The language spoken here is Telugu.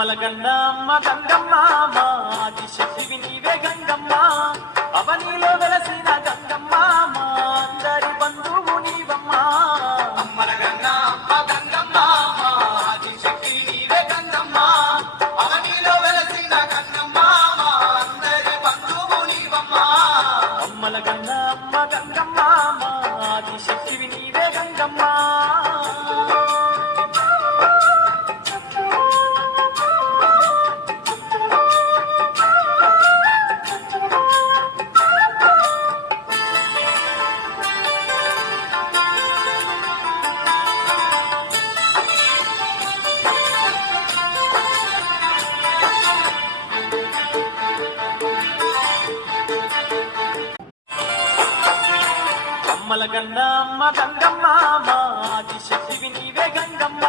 అమ్మల గన్నా అమ్మ గంగమ్మ ఆది శక్తివి నీవే గంగమ్మ అవనిలో వెలసిన గంగమ్మ అందరి బంధువు నీవమ్మ అమ్మల గన్నా అమ్మ గంగమ్మ ఆది శక్తివి నీవే గంగమ్మ అవనిలో వెలసిన గంగమ్మ అందరి బంధువు నీవమ్మ అమ్మల గన్నా అమ్మ గంగమ్మ ఆది శక్తివి నీవే గంగమ్మ అమ్మల గన్నా అమ్మ గంగమ్మ ఆది శక్తివి నీవే గంగమ్మ